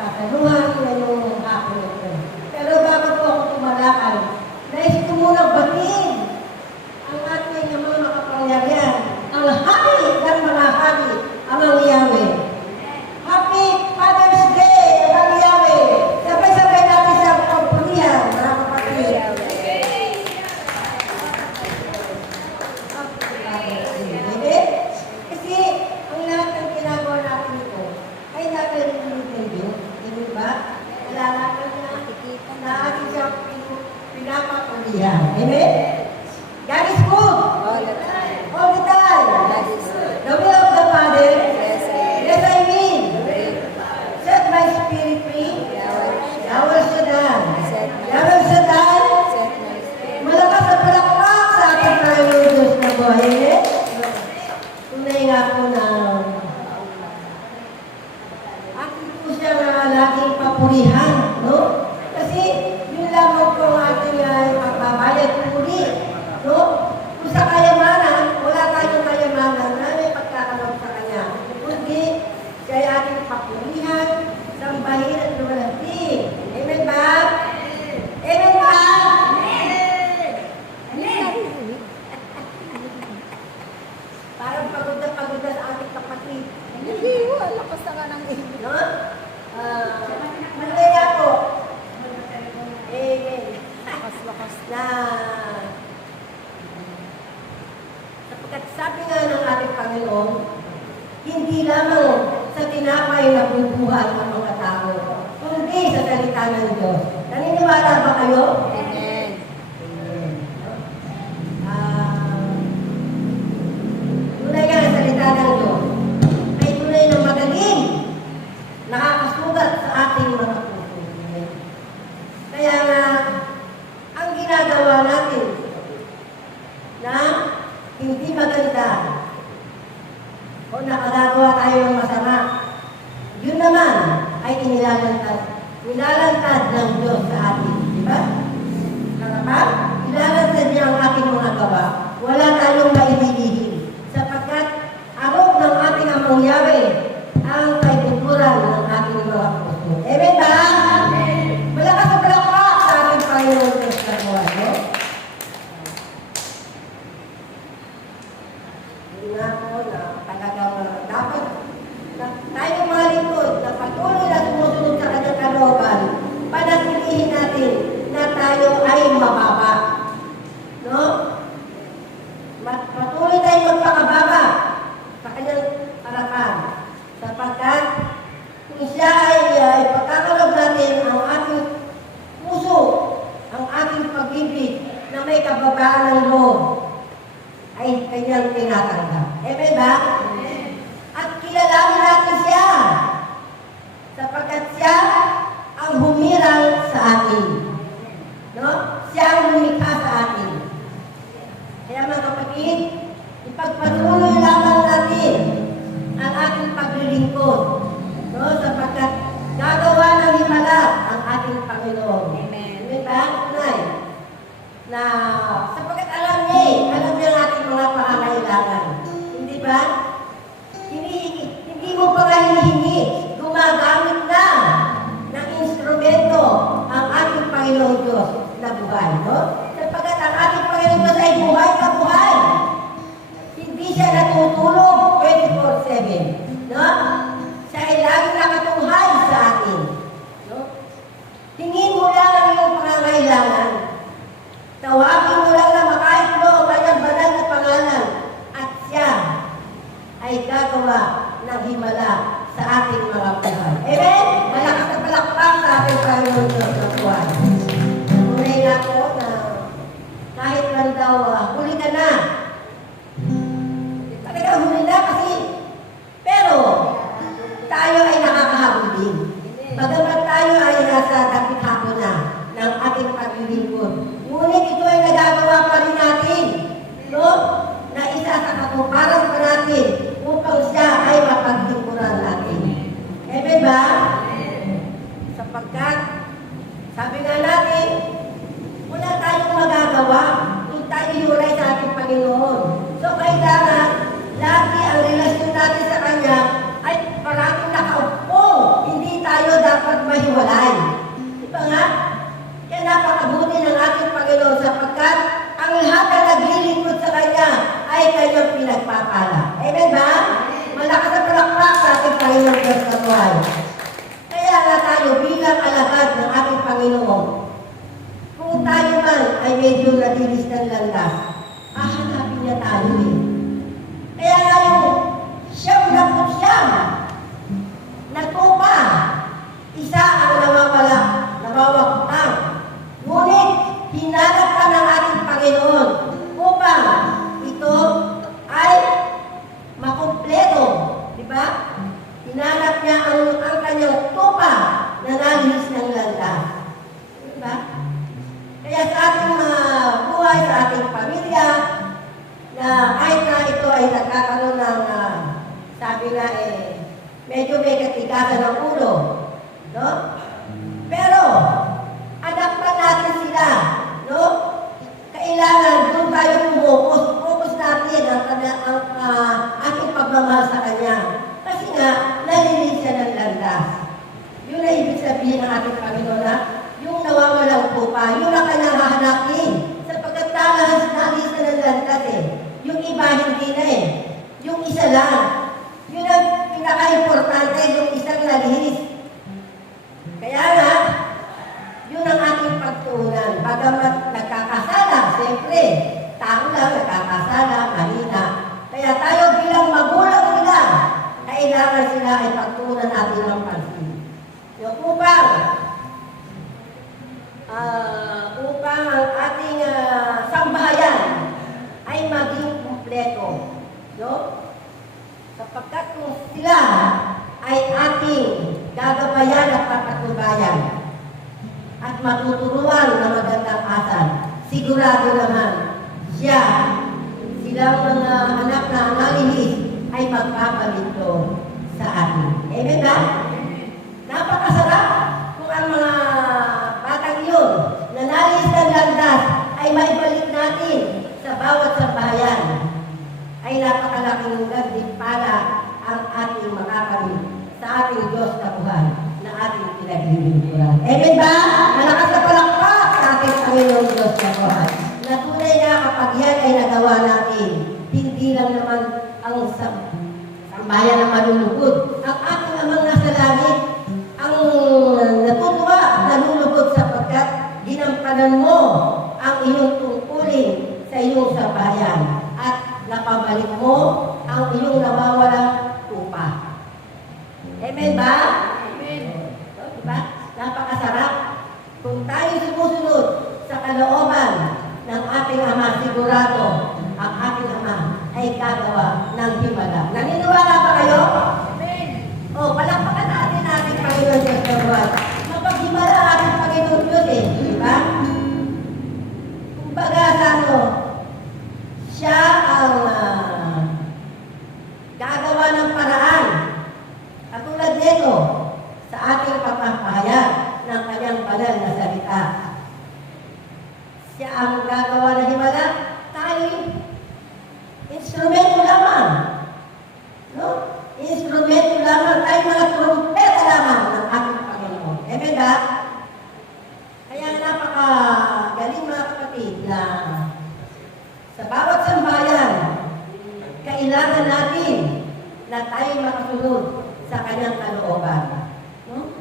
Sasaluhan ko yung hapon ito. Pero bago po ako tumalakay, nais ko muna batiin ang ating mga makapangyarihan, ang hari ng mga hari, ang Yahweh. Happy Father's Day, ang Yahweh. Sabay-sabay natin sa pagpulihan, mga kapatid. Kasi ang lahat ng ginagawa natin ito ay naparinig ng Diyos. Hindi ba? Wala natin na ating siya pinapapulihan. Amen? God is good. All the time. The will of the Father. Yes, I mean. Set my spirit free. Yahweh Shaddai. Yahweh Shaddai. Malakas at palakpak sa ating Panginoon Diyos na buhay. Amen? Tunay nga po na ating po siya na laging papurihan. No? Kasi yun lamang po ang ating pagbabayad puri. No? Kung sa kayamanan, wala tayong kayamanan na may pagkakaroon sa Kanya. Kundi, siya ay ating papurihan, sambahin at lumalati. Amen ba? Amen ba? Parang pagod na sa ating kapatid. Hindi, lakas na nga ng ilo. No? Malaya po. Amen. Lakas. Na sapagkat sabi nga ng ating Panginoon, hindi lamang sa tinapay na bubuhay ang mga tao, kundi sa salita ng Diyos. Naniniwala ba kayo? Amen. Amen. Tunay nga ang salita ng Diyos ay tunay na magaling, nakakasugat sa ating mga puso. Kaya nga, ang ginagawa natin na hindi maganda o nakagagawa tayo ng masama, yun naman ay nilalantad ng Diyos sa atin. Di ba? Kapag nilalantad niya ang ating mga gawa, wala tayong maililihin sapagkat arog ng ating among Yahweh ang kaibuturan ng ating mga puso. Amen ba? Malakas sa palakpak sa ating Panginoon Diyos na buhay, no? Yun nga po na talagang dapat na tayo mga lingkod na patuloy na sumusunod sa kanyang kalooban, panatilihin natin na tayo ay mababa. No? Patuloy tayong magpakababa sa kanyang harapan sapagkat kung siya ay pagkakalog natin ang ating puso, ang ating pag-ibig na may kababaan ng loob, ay kanyang tinatanggap. Amen ba? At kilalanin natin siya sapagkat siya ang humirang sa atin. No? Siya ang lumikha sa atin. Kaya mga kapatid, ipagpatuloy lamang natin ang ating paglilingkod. No? Sapagkat gagawa ng himala ang ating Panginoon. Amen. Amen ba? Nay? Na sapagkat alam niya ang ating mga pangangailangan. Hindi ba? Hindi mo pa nga hinihingi. Gumagamit na ng instrumento ang ating Panginoon Diyos na buhay. No? Sapagkat ang ating Panginoon Diyos ay buhay na buhay. Hindi siya natutulog 24/7. No? Siya ay laging nakatunghay sa atin. No? Tingin mo lang ang iyong pangangailangan. Tawagin mo lang na makaitlo ang kanyang banal na pangalan at siya ay gagawa ng himala sa ating mga buhay. Amen? Malakas na palakpak sa ating Panginoon Diyos na buhay. Tunay na po na kahit man daw huli ka na. Talaga huli na kasi pero tayo ay nakakahabol din. Bagamat tayo ay nasa dapit hapon na ng ating paglilingkod. Ngunit ito ay nagagawa pa rin natin. No? Na isa sa katuparan pa natin upang siya ay mapaglingkuran natin. Amen ba? Sapagkat buhay. Kaya nga tayo bilang alagad ng ating Panginoon, kung tayo man ay medyo nadilis ng landas, hahanapin niya tayo eh. Kaya nga yung siyam na pusyam, nagtupa, isa ang nawawala, nawawagtang. Ngunit, hinanap ka ng ating Panginoon upang ito ay makumpleto. Di ba? Hinanap niya ang kanyang tupa na nalilis ng landas. Di ba? Kaya sa ating buhay, sa ating pamilya, na kahit na ito ay nagkakaroon ng, sabi nga medyo may katigasan ng ulo. No? Pero, anak pa natin sila. No? Kailangan doon tayo focus. Focus natin ang ating pagmamahal sa Kanya. Kasi nga, nalilis siya ng landas. Yun na ibig sabihin ng ating Panginoon na yung nawawalang tupa, yun ang kanyang hahanapin. Sapagkat nalis na ng landas eh. Yung iba hindi na eh. Yung isa lang. Yun ang pinaka-importante, yung isang nalihis. Kaya nga, yun ang ating pagtuunan. Bagamat nagkakasala, siyempre, tao lang nagkakasala, mahina. Kaya tayo bilang magulang nila, kailangan sila ay pagtuunan natin ng pansin. Yung upang ang ating sambahayan ay maging kumpleto. No? Sapagkat kung sila ay ating gagabayan at papatubayan at matuturuan na magandang asal, sigurado naman silang mga anak na analihis ay magpapalinto sa atin. Amen ba? Napakasarap kung ang mga batang yun na nalis ng landas ay maibalik natin sa bawat sambahayan. Ay napakalaking gantimpala ang ating makakamit sa ating Diyos na buhay na ating pinaglilingkuran. Amen ba? Malakas na palakpak sa ating Panginoong Diyos na buhay. Na tunay na kapag yan ay nagawa natin, hindi lang naman ang sambahayan na malulugod. Ang ating amang nasa langit, ang natutuwa, nalulugod sapagkat ginampanan mo ang iyong tungkulin sa iyong sambahayan at napabalik mo ang iyong nawawalang tupa. Amen ba? Amen. So, diba? Napakasarap. Kung tayo sumusunod sa kalooban ng ating Ama, sigurado ang ating Ama ay gagawa ng himala. Naniniwala ba kayo? Amen. O, palakpakan natin ating Panginoon Diyos na buhay. Mapaghimala ating Panginoon Diyos eh. Diba? Kumbaga sa siya ang gagawa ng paraan. Katulad nito sa ating pagpapahayag ng kanyang banal na salita. Siya ang gagawa ng himala, tayo instrumento lamang. No? Instrumento lamang, tayo mga trumpeta lamang ng ating Panginoon. Amen ba? Kaya napakagaling mga kapatid na sa bawat sambayan, kailangan natin na tayo makasunod sa kanyang kalooban. No?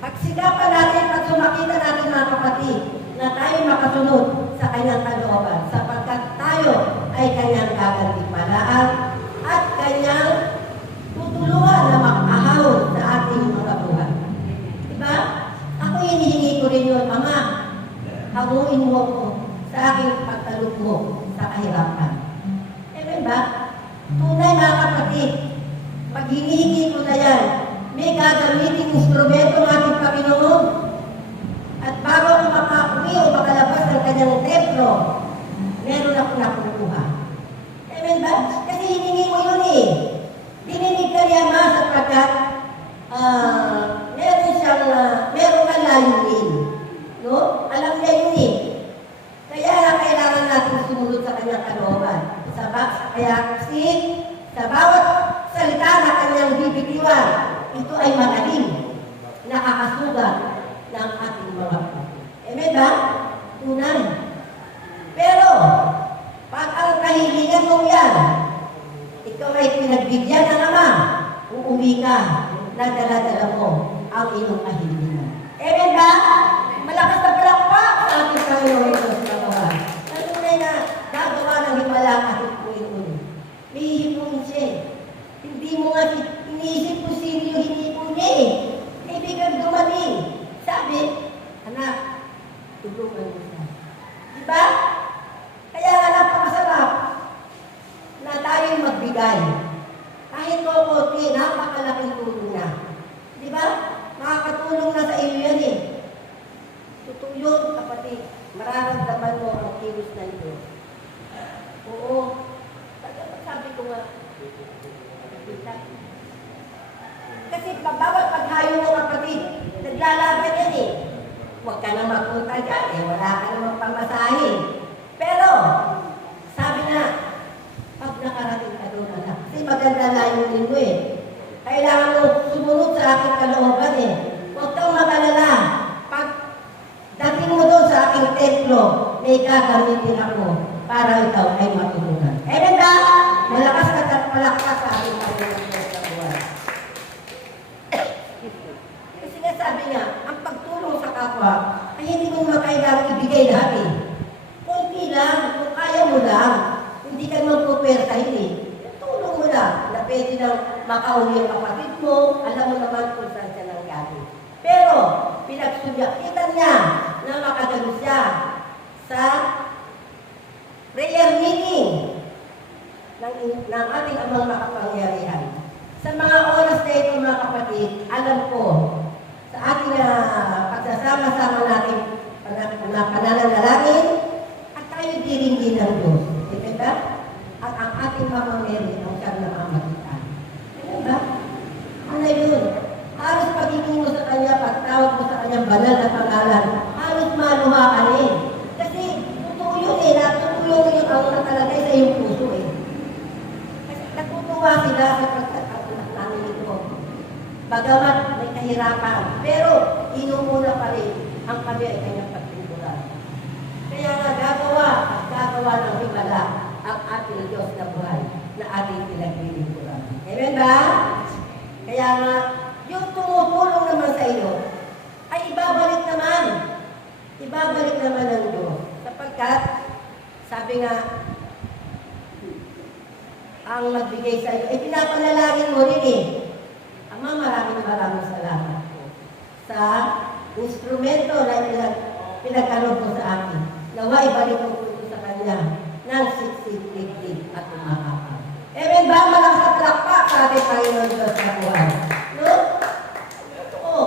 Pagsikapan natin, pag sumakita natin mga kapatid, na tayo makasunod sa kanyang kalooban, sapagkat tayo ay kanyang gagantimpalaan at kanyang tutulungan na makahawon sa ating mga buhay. Diba? Ako hinihingi ko rin yun, Ama, hamuin mo ko sa aking pagtalugmo sa kahirapan. Amen ba? Tunay mga kapatid, pag hinihingi ko na yan, may gagamitin instrumento ng ating Panginoon. At bago ako makauwi o makalabas ng kanyang templo, meron ako nakukuha. Amen ba? Kasi hiningi mo yun eh. Dininig ka niya ma sapagkat meron kang layunin. No? Alam niya yun eh. Kaya na kailangan natin sumunod sa kanyang kalooban. Kaya sa bawat salita na kanyang bibitiwan, ito ay magaling, nakakasugat ng ating mga puso. Amen ba? Tunay. Pero, pag ang kahilingan mong yan, ikaw ay pinagbigyan ng Ama, uuwi ka na dala-dala mo ang iyong kahilingan. Amen ba? Malakas na palakpak sa ating Panginoon Diyos na buhay. Tunay na gagawa ng himala ang ating Panginoon. May hihipon siya. Hindi mo nga iniisip kung sino yung hinipon niya eh. Kaibigan dumating. Sabi, anak, tulungan mo siya. Diba? Kaya nga napakasarap na tayo'y magbigay. Kahit konti, napakalaking tulong na. Diba? Makakatulong na sa iyo yan eh. Totoo yun, kapatid. Mararamdaman mo ang kilos na ito. Oo. Sabi ko nga, kasi bawat paghayo mo kapatid, naglalaban yan eh. Huwag ka na magpunta dyan eh, wala ka namang pamasahin. Pero, sabi na, pag nakarating ka doon anak, kasi maganda na yung mo eh. Kailangan mo sumunod sa aking kalooban eh. Huwag kang magalala. Pag dating mo doon sa aking templo, may gagamitin ako para ikaw ay matulungan. Amen ba? Malakas ka at palakpak sa aking Panginoon sa buhay. Kasi nga sabi niya, ang pagtulong sa kapwa ay hindi mo makailangang ibigay lahat eh. Kunti lang, kung kaya mo lang, hindi ka magpupersahin eh. Tulong mo lang na pwede lang makauli ang kapatid mo, alam mo naman kung saan siya nanggaling. Pero, kita niya na makadalo siya sa prayer meeting ng ating amang makapangyarihan. Sa mga oras na ito mga kapatid, alam ko, sa ating pagsasama-sama natin pananalangin, at tayo diringgin ng Diyos. Diba? At ang ating Mama Mary ang siyang namamagitan. Diba? Ano yun? Halos pagiging mo sa kanya, pagtawag mo sa kanyang banal na pangalan, halos maluha ka rin. Kasi totoo yun eh, natutulong yung ang nakalagay sa iyong puso eh. Kasi natutuwa sila sa pagkakatunak namin ito. Bagamat may kahirapan, pero inumuna pa rin ang kami ay kanyang pagtungkulan. Kaya nga gagawa at gagawa ng himala ang ating Diyos na buhay na ating pinaglilingkuran. Amen ba? Kaya nga, yung tumutulong naman sa iyo, ay ibabalik naman. Ibabalik naman ng Diyos. Sapagkat, sabi nga, ang magbigay sa iyo, ay pinapanalangin mo rin eh. Ama, maraming salamat po sa instrumento na pinagkaroon po sa akin. Nawa, ibalik ko po ito sa kanya ng siksik-lik at umakapang. Amen ba? Malakas at lakpak sa ating Panginoon Diyos na buhay. No? Totoo.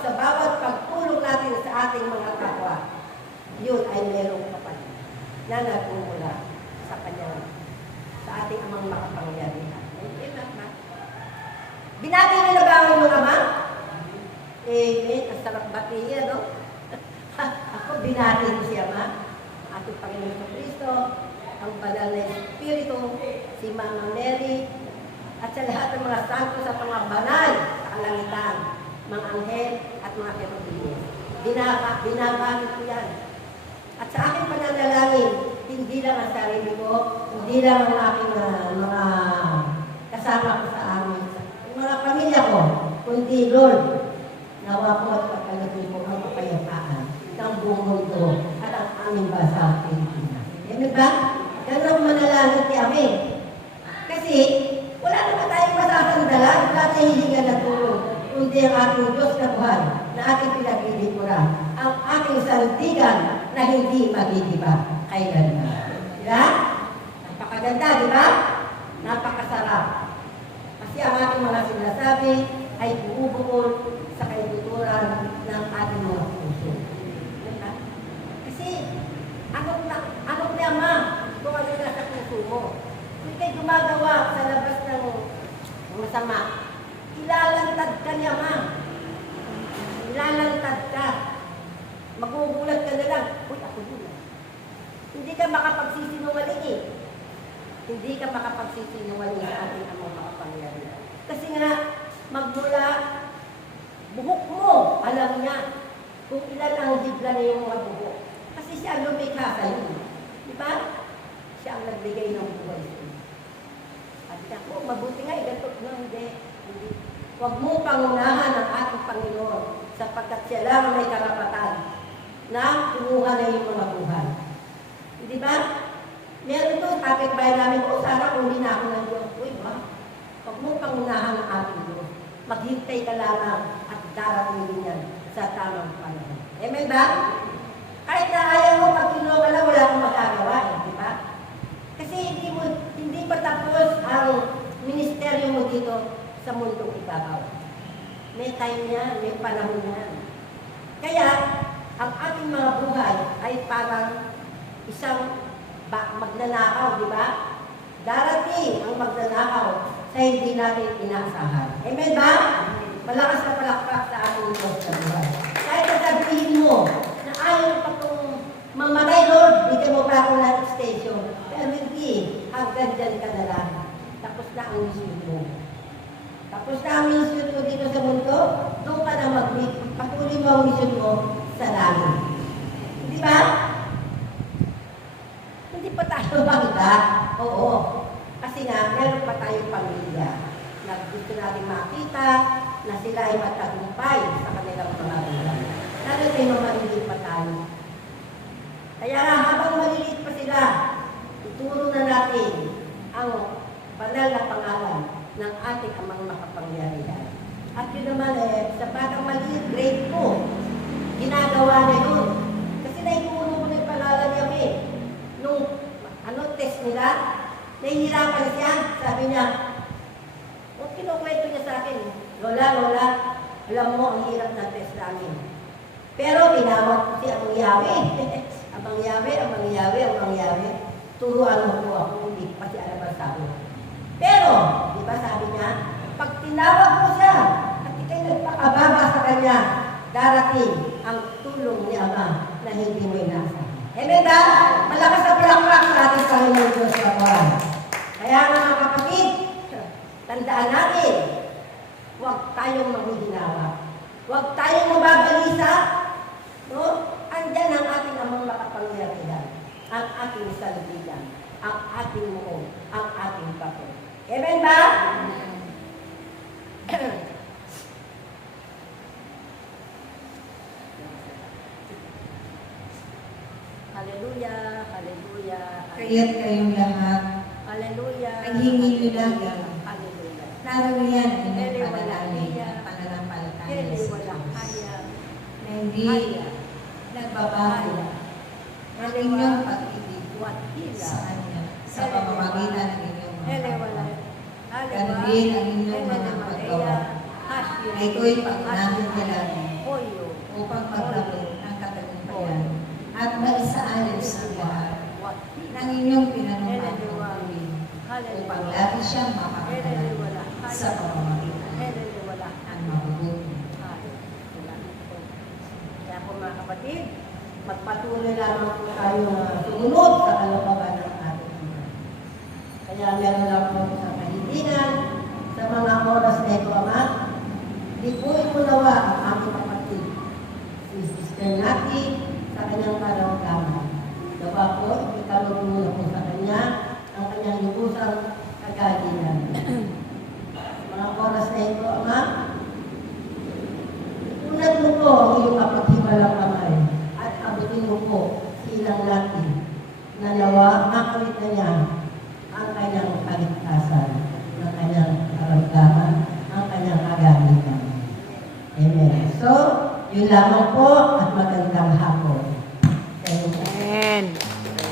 Sa bawat pagtulong natin sa ating mga kapwa, yun ay merong kapatid na nagmumula sa kanya, sa ating amang makapangyarihan. Amen ba? Binati niyo na ba ang inyong ama? Amen. Ang sarap batiya, no? Ako, binati ko si Ama, ating Panginoon Kristo, ang banal na Espiritu, si Mama Mary, at sa lahat ng mga santo sa mga banal sa kalangitan, mga anghel at mga kerubines. Binabati ko yan. At sa aking pananalangin, hindi lang ang sarili ko, hindi lang ang aking mga kasama ko sa amin, mga pamilya ko, kundi Lord, nawa ko at pagkalagay ko ang kapayapaan ng buong mundo at ang aming bansa Pilipinas. Amen ba? Ganun ang manalangin ni Amen. Kasi wala naman tayong masasandalan, wala tayong hihingan na tulong, kundi ang ating Diyos na buhay na ating pinaglilingkuran, ang ating sandigan na hindi magigiba kailanman. Diba? Napakaganda, di ba? Napakasarap. Kasi ang ating mga sinasabi ay bumubukol sa kaibuturan ng ating mga puso. Diba? Kasi, anong ni Ama kung ano na sa puso mo? Kung ikay gumagawa sa labas ng masama, ilalantad ka ni Ama. Ilalantad ka. Magugulat ka na lang, uy, ako yun. Hindi ka makapagsisinungaling eh. Hindi ka makapagsisinungaling sa ating amang makapangyarihan. Kasi nga, magmula buhok mo, alam niya kung ilan ang hibla na yung mga buhok. Kasi siya ang lumikha sa iyo. Diba? Siya ang nagbigay ng buhay sa iyo. At ako, mabuti nga, ganito. No, hindi. Huwag mo pangunahan ang ating Panginoon sapagkat siya lang may karapatan na kumuha na yung mga buhay. Di ba? Meron doon, kapit-bahay namin, sana kung hindi na ako ng Diyos. Uy, ba? Huwag mo pangunahan ang ating Diyos. Maghintay ka lamang at darating din yan sa tamang panahon. Amen ba? Kahit na ayaw mo, pag kinuha ka lang, wala kang magagawa. Di ba? Kasi hindi pa tapos ang ministeryo mo dito sa mundong ibabaw. May time niya, may panahon niya. Kaya, ang ating mga buhay ay parang isang magnanakaw, di ba? Darating ang magnanakaw sa hindi natin inaasahan. Amen ba? Malakas na palakpak sa ating Diyos sa buhay. Kahit sabihin mo na ayaw pa itong mamatay, Lord, bigyan mo pa ako ng station. Pero hindi, hanggang dyan ka na lang. Tapos na ang mission mo. Tapos na ang mission mo dito sa mundo, doon ka na patuloy mo ang mission mo sa langit. Di ba? Hindi pa tayo bangga. Oo. Kasi nga, meron pa tayong pamilya na gusto natin makita na sila ay matagumpay sa kanilang mga buhay. Lalo may mamaliit pa tayo. Kaya nga, habang maliliit pa sila, ituro na natin ang banal na pangalan ng ating amang makapangyarihan. At yun naman sa batang maliit, grade 2, ginagawa na yun. Kasi naituro ko na yung pangalan niya nung test nila, nahihirapan siya. Sabi niya, kinukwento niya sa akin, Lola, alam mo ang hirap ng test namin. Pero tinawag ko si Amang Yawe. Turuan mo po ako, hindi pa siya alam ang sabi. Pero, di ba sabi niya, pag tinawag mo siya, at ikay nagpakababa sa kanya, darating ang tulong ni Ama na hindi mo inasa. Amen ba? Malakas na palakpak sa ating Panginoon Diyos sa buwan. Kaya mga kapatid, tandaan natin, huwag tayong maghihinawa. Huwag tayong mababalisa. No? Andyan ang ating amang makapangyarihan, ang ating salbigan, ang ating muong, ang ating papel. Amen ba? Hallelujah, hallelujah. Kaya't kayong lahat, Hallelujah. ang hingi nyo lang, Hallelujah. naroon yan ang Ele inyong wala panalangin kaya. at pananampalataya Ele sa wala Diyos. kaya. Na hindi Kaya. nagbabago ang inyong pag-ibig sa Kanya sa pamamagitan ng inyong mga Ele wala. kapwa. Ganon din ang inyong mga paggawa ay ito'y pag-namin nilangin upang maglabot ng katagumpayan at maisaayos ang lahat ng inyong pinanumpatuloy upang lagi siyang mapakalalan sa pamamagitan ng mabubuti. Kaya po mga kapatid, magpatuloy lamang po tayo na sumunod sa kalooban ng ating Ama. Kaya meron lang po sa kahilingan, sa mga oras na ito, Ama, di po inunawa ang aming kapatid, si Sister Nati, sa kanyang karamdaman. Dawa po, ikalog muna po sa kanya ang kanyang lubusang kagalingan. Mga oras na ito, Ama, unat mo po ang iyong kapaghimalang kamay at abutin mo po silang natin na nawa makamit na niya ang kanyang kaligtasan, ang kanyang karamdaman, ang kanyang kagalingan. Amen. So, yun lamang po at magandang hapon. Amen. Amen.